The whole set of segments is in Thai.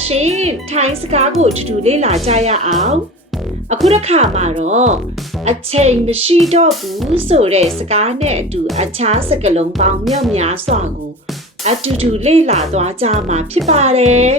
အားလုံးမင်္ဂလာပါရှင်ထိုင်းစကားကိုအတူတူလေ့လာကြရအောင်အခုတစ်ခါမှာတော့အချိန်မရှိတော့ဘူးဆိုတဲ့စကားနဲ့အတူအခြားစကားလုံးပေါင်းမြောက်များစွာကိုအတူတူလေ့လာသွားကြမှာဖြစ်ပါတယ်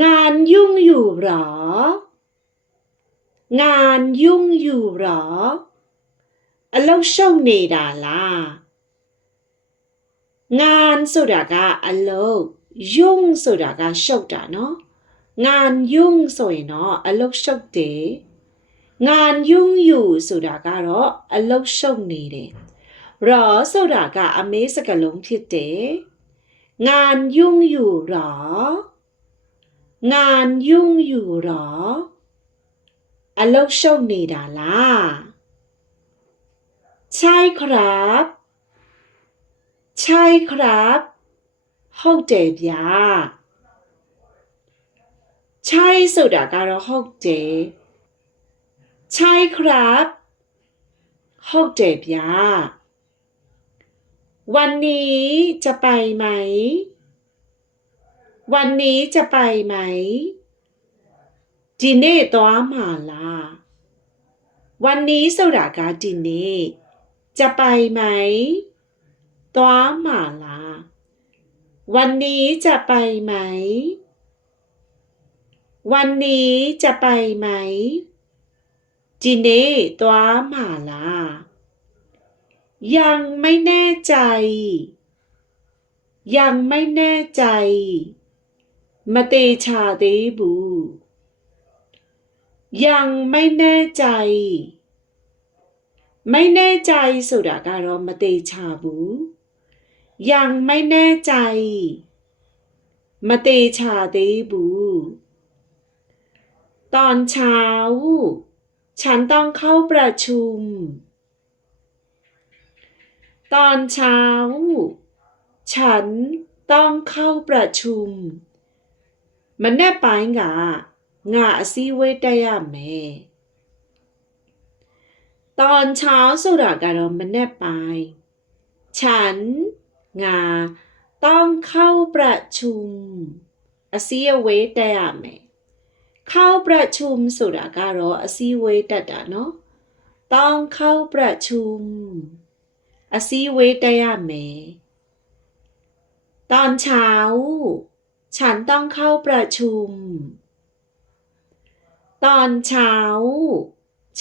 งานยุ่งอยู่หรอ งานยุ่งอยู่หรอ အလုံရှုပ်နေတာလားငန်ဆိုတာကအလုံယုံဆိုတာကရှုပ်တာနော်ငန်ယုံဆိုရင်တော့အလုံရှုပ်တယ်ငန်ယုံယူဆိုတာကတော့အလုံရှုပ်နေတယ်ရောဆိုတာကအမေးစကလုံးဖြစ်တယ်ငန်ယုံယူရောငန်ယုံယူရောအလုံရှုပ်နေတာလား ใช่ครับ ใช่ครับဟုတ်တယ်ဗျာใช่ဆိုတာကတော့ဟုတ်တယ်ใช่ครับဟုတ်တယ်ဗျာวันนี้จะไปไหม วันนี้จะไปไหมဒီနေ့သွားမှာလားวันนี้ဆိုတာကဒီနေ့ จะไปไหมตัวหมาลา วันนี้จะไปไหม วันนี้จะไปไหมจีนีตัวหมาลา ยังไม่แน่ใจ ยังไม่แน่ใจ มาเตชาเตบู ยังไม่แน่ใจ ไม่แน่ใจဆိုတာကတော့မသေးချာဘူးยังไม่แน่ใจမသေးချာသေးဘူးตอนเช้า ฉันต้องเข้าประชุม ตอนเช้า ฉันต้องเข้าประชุม မနေ့ပိုင်းကငါအစည်းအဝေးတက်ရမယ် ตอนเช้าสุราการมมันแนบไปฉัน งา ต้องเข้าประชุมอาซีเวตยามเข้าประชุมสุราการออาซีเวตดะเนาะต้องเข้าประชุมอาซีเวตยามตอนเช้า ฉันต้องเข้าประชุม ตอนเช้า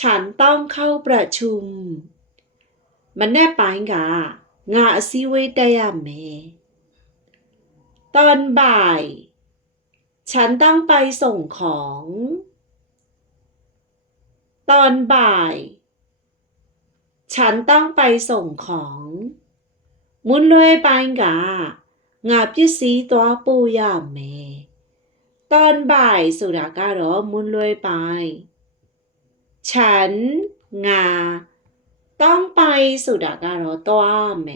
ฉันต้องเข้าประชุมมันแน่ปายงางาซีเวดยาเม ตอนบ่าย ฉันต้องไปส่งของ ตอนบ่าย ฉันต้องไปส่งของมุนเลยปายงางาพิสีตัวปูยาเม ตอนบ่ายสุดาการอมุนเลยไป ฉันงา ต้องไปสุดาการอตัวเม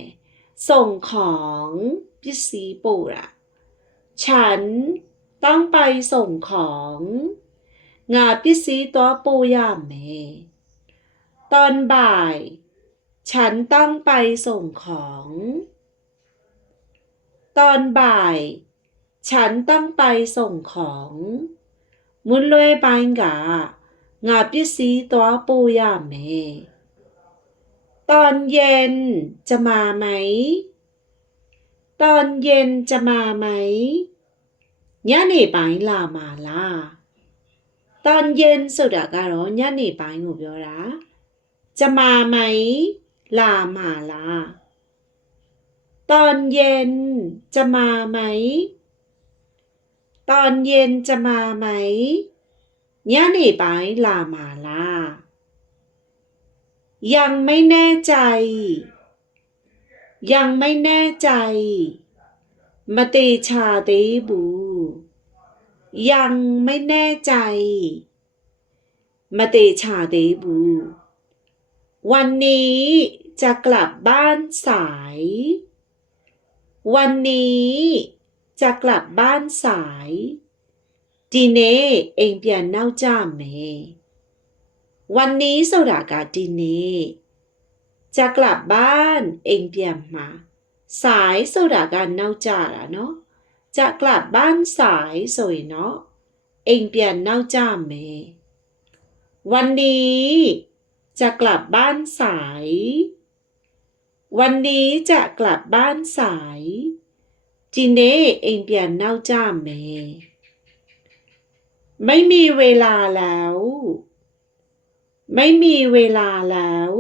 ส่งของพี่สีปูระฉันต้องไปส่งของงาพี่สีตัวปูย่าเมตอนบ่าย ฉันต้องไปส่งของ ตอนบ่าย ฉันต้องไปส่งของ มุนเลยไปกา ငါပစ္စည်းသွားပို့ရမယ်ตอนเย็นจะมาไหม ตอนเย็นจะมาไหมညနေပိုင်းလာမှာလားตอนเย็นဆိုတာကတော့ညနေပိုင်းကိုပြောတာจะมาไหมလာမှာလားตอนเย็นจะมาไหม ตอนเย็นจะมาไหม ညနေပိုင်းလာမှာလားยังไม่แน่ใจ ยังไม่แน่ใจမတေချာသေးဘူးยังไม่แน่ใจမတေချာသေးဘူးวันนี้จะกลับบ้านสาย วันนี้จะกลับบ้านสาย ဒီနေ့အိမ်ပြန်နောက်ကြမယ်วันนี้ဆိုတာကဒီနေ့ จะกลับบ้านเองเปลี่ยนมา สายဆိုတာကနောက်ကျတာเนาะจะกลับบ้านสายဆိုရင်เนาะအိမ်ပြန်နောက်ကျမယ်วันนี้จะกลับบ้านสาย วันนี้จะกลับบ้านสายจินเน่เองเปลี่ยนနောက်ကျမယ် ไม่มีเวลาแล้ว ไม่มีเวลาแล้ว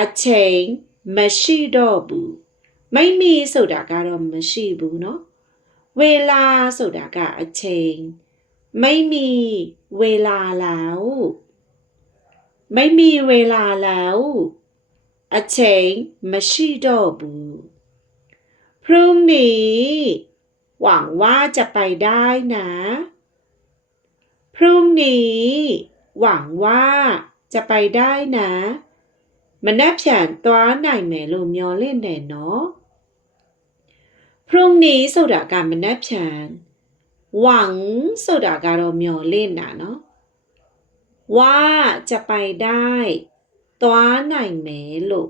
အချိန်မရှိတော့ဘူးไม่มีဆိုတာကတော့မရှိဘူးเนาะเวลาဆိုတာကအချိန်ไม่มีเวลาแล้ว ไม่มีเวลาแล้วအချိန်မရှိတော့ဘူးพรุ่งนี้ หวังว่าจะไปได้นะ พ รุ่งนี้ หวังว่าจะไปได้นะ มันแนบแฉนตัวไหนแม่ลูมยอเล่นแน่เนาะพรุ่งนี้สุดาการมันแนบแฉนหวังสุดาการเรายอเล่นนะเนาะว่าจะไปได้ตัวไหนแม่ลู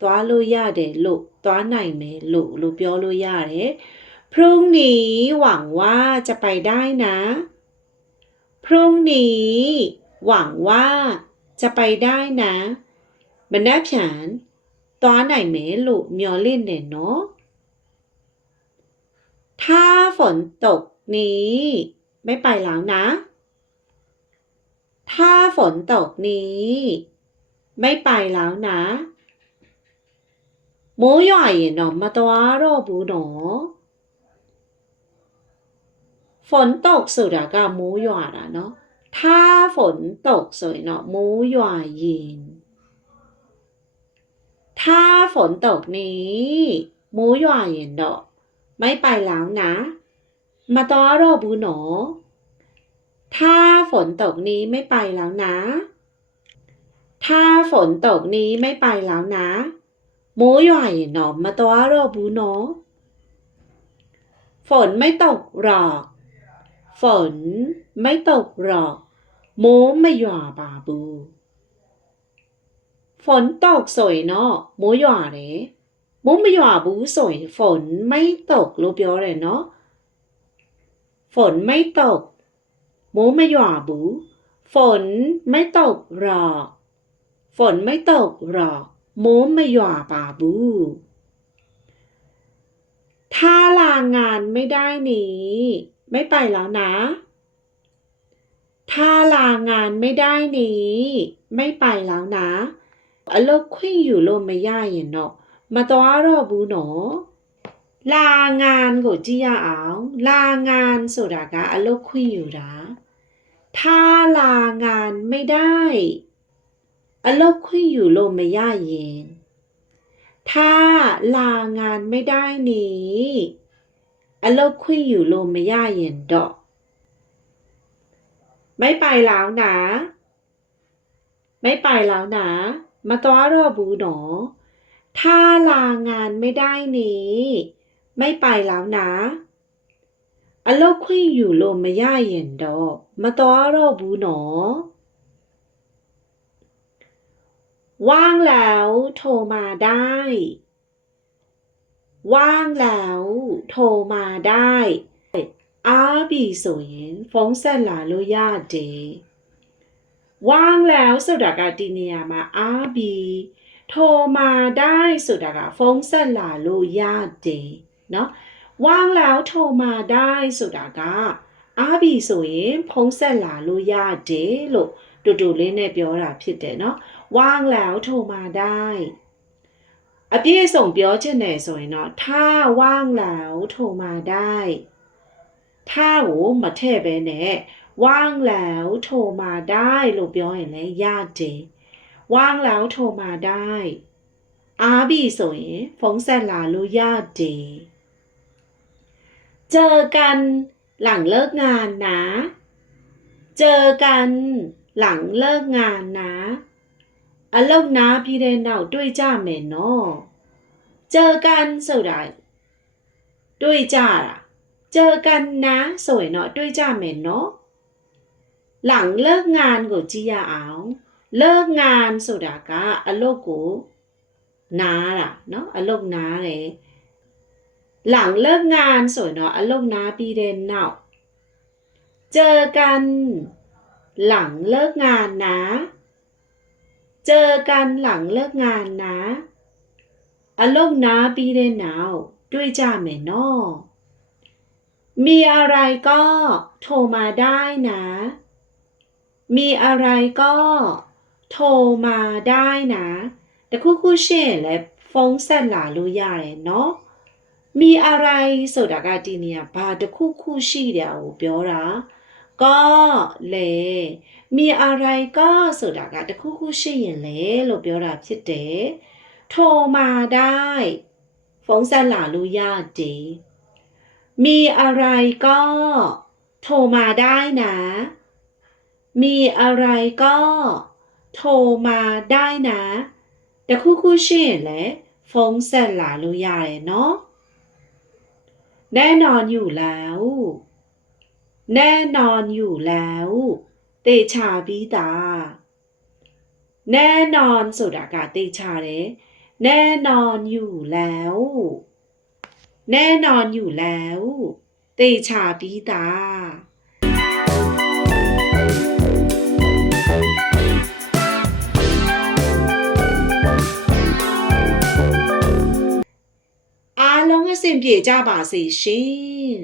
ตัวลูกยาเดลูตัวไหนแม่ลูลูกเปียวลูกยาเดพรุ่งนี้หวังว่าจะไปได้นะ พรุ่งนี้หวังว่าจะไปได้นะ မနှက်ဖြန်သွားနိုင်မယ်လို့မျှော်လင့်နေနော်ถ้าฝนตกนี้ ไม่ไปแล้วนะ ถ้าฝนตกนี้ ไม่ไปแล้วนะမိုးရွာရင်တော့မသွားတော့ဘူးနော် ฝนตกสุดากามูหยาดอะเนาะถ้าฝนตกสวยเนาะมูหยายินถ้าฝนตกนี้มูหยายินเนาะไม่ไปแล้วนะ มาตอรอบูโนถ้าฝนตกนี้ไม่ไปแล้วนะ ถ้าฝนตกนี้ไม่ไปแล้วนะมูหย่อยหนอมมาตัวโรบูโนฝนไม่ตกหรอก ฝนไม่ตกหรอกโมไม่หย่าบาบู ฝนตกสวยเนาะโมหย่าเลยโมไม่หย่าบูสวยฝนไม่ตกรูปยอเลยเนาะฝนไม่ตกโมไม่หย่าบูฝนไม่ตกหรอก ฝนไม่ตกหรอกโมไม่หย่าบาบูถ้าลางานไม่ได้นี้ ไม่ไปแล้วนะ ถ้าลางานไม่ได้นี้ ไม่ไปแล้วนะ အလုပ်ခွင့်ယူလို့မရရင်တော့မသွားတော့ဘူးနော်လာငานကိုကြည့်ရအောင်လာငานဆိုတာကအလုပ်ခွင့်ယူတာถ้าลางานไม่ได้ အလုပ်ခွင့်ယူလို့မရရင်ถ้าลางานไม่ได้นี้ အလုပ်ခွင့်ယူလို့မရရင်တော့ไม่ไปแล้วนะ ไม่ไปแล้วนะ มาต้อรอบูหนอ ถ้าลางานไม่ได้นี้ ไม่ไปแล้วนะ အလုပ်ခွင့်ယူလို့မရရင်တော့မတော်တော့ဘူးနော်ว่างแล้วโทรมาได้ ว่างแล้วโทรมาได้အားပြီဆိုရင်ဖုန်းဆက်လာလို့ရတယ်။ဝမ်းแล้วဆိုတာကဒီနေရာမှာအားပြီထိုมาได้ဆိုတာကဖုန်းဆက်လာလို့ရတယ်เนาะဝမ်းแล้วထိုมาได้ဆိုတာကအားပြီဆိုရင်ဖုန်းဆက်လာလို့ရတယ်လို့တူတူလေးနဲ့ပြောတာဖြစ်တယ်เนาะဝမ်းแล้วထိုมาได้ အပြည့်အစုံပြောချင်တယ်ဆိုရင်တော့ထားဝမ်းแล้วထိုมาได้ถ้าကိုမထည့်ပဲနဲ့ဝမ်းแล้วโทรมาได้လို့ပြောရင်လည်းရတယ်ဝမ်းแล้วโทรมาได้အားပြီဆိုရင်ဖုန်းဆက်လာလို့ရတယ်เจอกันหลังเลิกงานนะ เจอกันหลังเลิกงานนะ အလုပ်နားပြီးတဲ့နောက်တွေ့ကြမယ်နော်เจอกันဆိုတာတွေ့ကြတာเจอกันนะဆိုရင်တော့တွေ့ကြမယ်နော်หลังเลิกงานကိုကြည့်ရအောင်เลิกงานဆိုတာကအလုပ်ကို နားတာเนาะအလုပ်နားတယ်หลังเลิกงานဆိုရင်တော့အလုပ်နားပြီးတဲ့နောက်เจอกันหลังเลิกงานนะ เจอกันหลังเลิกงานนะอารมณ์นาปีเรนาวด้วยจ่าแม่นอมีอะไรก็โทรมาได้นะ มีอะไรก็โทรมาได้นะแต่คู่คู่เช่และฟงเซนหลาลุยาเลยเนาะมีอะไรโซดากาดีเนียบาตะคู่คู่ชี่เดียวเปียวรา ก็လေมีอะไรก็ဆိုတာကတခုခုရှိရင်လေလို့ပြောတာဖြစ်တယ်โทรมาได้ဖုန်းဆက်လာလို့ရတယ်มีอะไรก็โทรมาได้นะ มีอะไรก็โทรมาได้นะတခုခုရှိရင်လည်းဖုန်းဆက်လာလို့ရတယ်နော်แน่นอนอยู่แล้ว แน่นอนอยู่แล้วเตชาပြီးသားแน่นอนဆိုတာကเตชาတယ်แน่นอนอยู่แล้ว แน่นอนอยู่แล้วเตชาပြီးသားအားလုံးအဆင်ပြေကြပါစေရှင်